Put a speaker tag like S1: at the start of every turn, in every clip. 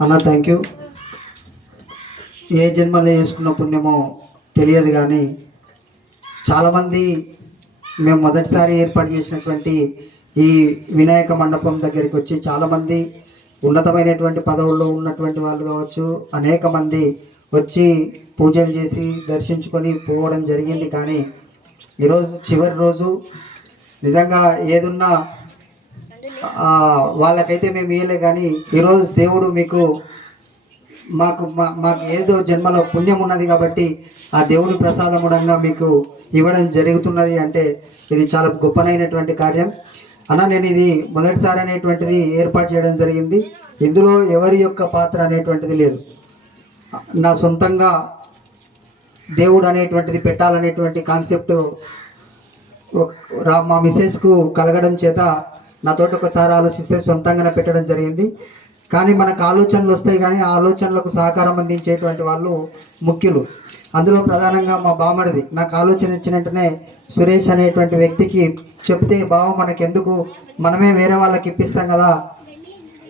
S1: అన్న thank you ఏ జన్మలో చేసుకున్న పుణ్యమో తెలియదు కానీ చాలామంది మేము మొదటిసారి ఏర్పాటు చేసినటువంటి ఈ వినాయక మండపం దగ్గరికి వచ్చి చాలామంది ఉన్నతమైనటువంటి పదవుల్లో ఉన్నటువంటి వాళ్ళు కావచ్చు అనేక మంది వచ్చి పూజలు చేసి దర్శించుకొని పోవడం జరిగింది. కానీ ఈరోజు చివరి రోజు నిజంగా ఏదున్నా వాళ్ళకైతే మేము ఇవ్వలే కానీ ఈరోజు దేవుడు మీకు మాకు మా- మాకు ఏదో జన్మలో పుణ్యం ఉన్నది కాబట్టి ఆ దేవుడి ప్రసాదముడంగా మీకు ఇవ్వడం జరుగుతున్నది అంటే ఇది చాలా గొప్పనైనటువంటి కార్యం. అన్న నేను ఇది మొదటిసారి అనేటువంటిది ఏర్పాటు చేయడం జరిగింది. ఇందులో ఎవరి యొక్క పాత్ర అనేటువంటిది లేదు. నా సొంతంగా దేవుడు అనేటువంటిది పెట్టాలనేటువంటి కాన్సెప్ట్ మా మిసెస్కు కలగడం చేత నాతోటి ఒకసారి ఆలోచిస్తే సొంతంగానే పెట్టడం జరిగింది. కానీ మనకు ఆలోచనలు వస్తాయి కానీ ఆ ఆలోచనలకు సహకారం అందించేటువంటి వాళ్ళు ముఖ్యులు. అందులో ప్రధానంగా మా బామరిది నాకు ఆలోచన ఇచ్చిన వెంటనే సురేష్ అనేటువంటి వ్యక్తికి చెప్తే బావ మనకెందుకు? మనమే వేరే వాళ్ళకి ఇప్పిస్తాం కదా.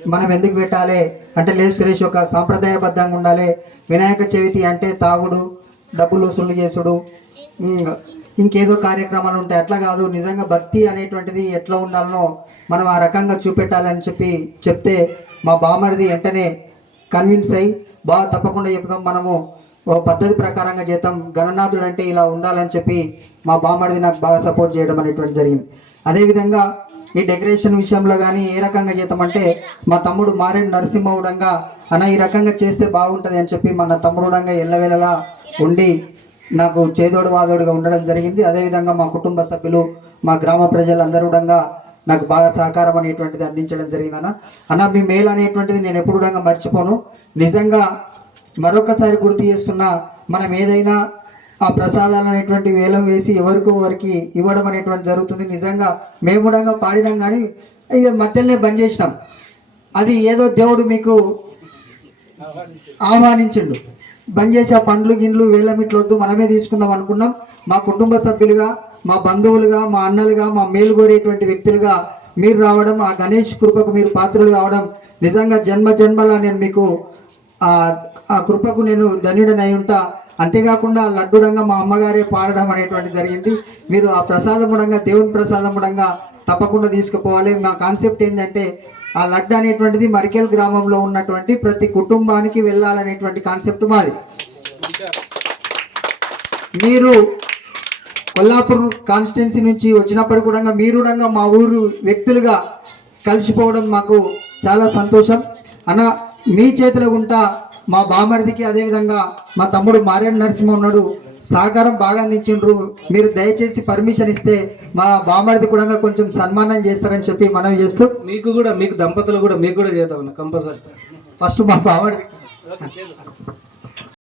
S1: మనం ఎందుకు పెట్టాలి? అంటే లేదు సురేష్ ఒక సాంప్రదాయబద్ధంగా ఉండాలి. వినాయక చవితి అంటే తాగుడు డబ్బులు వసూలు చేసుడు. ఇంకేదో కార్యక్రమాలు ఉంటాయి. అట్లా కాదు నిజంగా భక్తి అనేటువంటిది ఎట్లా ఉండాలనో మనం ఆ రకంగా చూపెట్టాలని చెప్పి చెప్తే మా బామరిది వెంటనే కన్విన్స్ అయ్యి బాగా తప్పకుండా చెప్తాం మనము ఓ పద్ధతి ప్రకారంగా చేద్దాం. గణనాథుడు అంటే ఇలా ఉండాలని చెప్పి మా బామరిది నాకు బాగా సపోర్ట్ చేయడం అనేటువంటి జరిగింది. అదేవిధంగా ఈ డెకరేషన్ విషయంలో కానీ ఏ రకంగా చేద్దామంటే మా తమ్ముడు మారేడు నరసింహవుడంగా అన్న ఈ రకంగా చేస్తే బాగుంటుంది అని చెప్పి మన తమ్ముడుడంగా ఎల్లవేళలా ఉండి నాకు చేదోడు వాదోడుగా ఉండడం జరిగింది. అదేవిధంగా మా కుటుంబ సభ్యులు మా గ్రామ ప్రజలందరూ కూడా నాకు బాగా సహకారం అనేటువంటిది అందించడం జరిగింది అన్న అన్న మీ మేలు అనేటువంటిది నేను ఎప్పుడు కూడా మర్చిపోను. నిజంగా మరొకసారి గుర్తు చేస్తున్నా మనం ఏదైనా ఆ ప్రసాదాలు అనేటువంటి వేలం వేసి ఎవరికో వారికి ఇవ్వడం అనేటువంటి జరుగుతుంది. నిజంగా మేము కూడా పాడినాం కానీ ఇక మధ్యలోనే బంద్ చేసినాం. అది ఏదో దేవుడు మీకు ఆహ్వానించిండు. బంద్ చేసి ఆ పండ్లు గిండ్లు వేలం ఇట్లా వద్దు మనమే తీసుకుందాం అనుకున్నాం. మా కుటుంబ సభ్యులుగా మా బంధువులుగా మా అన్నలుగా మా మేలు కోరేటువంటి వ్యక్తులుగా మీరు రావడం ఆ గణేష్ కృపకు మీరు పాత్రలు కావడం నిజంగా జన్మ జన్మలా నేను మీకు ఆ ఆ కృపకు నేను ధన్యుడనై ఉంటా. అంతేకాకుండా లడ్డుడంగా మా అమ్మగారే పాడడం అనేటువంటి జరిగింది. మీరు ఆ ప్రసాదముడంగా దేవుని ప్రసాదముడంగా తప్పకుండా తీసుకుపోవాలి. మా కాన్సెప్ట్ ఏంటంటే ఆ లడ్డు అనేటువంటిది మరికెల్ గ్రామంలో ఉన్నటువంటి ప్రతి కుటుంబానికి వెళ్ళాలనేటువంటి కాన్సెప్ట్ మాది. మీరు కొల్లాపూర్ కాన్స్టిట్యున్సీ నుంచి వచ్చినప్పుడు కూడా మీరు కూడా మా ఊరు వ్యక్తులుగా కలిసిపోవడం మాకు చాలా సంతోషం. అన్న మీ చేతిలో ఉంటా మా బామరిదికి అదేవిధంగా మా తమ్ముడు మారేడు నరసింహ ఉన్నాడు. సహకారం బాగా అందించిండ్రు. మీరు దయచేసి పర్మిషన్ ఇస్తే మా బామరిది కూడా కొంచెం సన్మానం చేస్తారని చెప్పి మనం చేస్తూ
S2: మీకు కూడా మీకు దంపతులు కూడా మీకు కూడా చేద్దాం కంపల్సరీ.
S1: ఫస్ట్ మా బామరిది.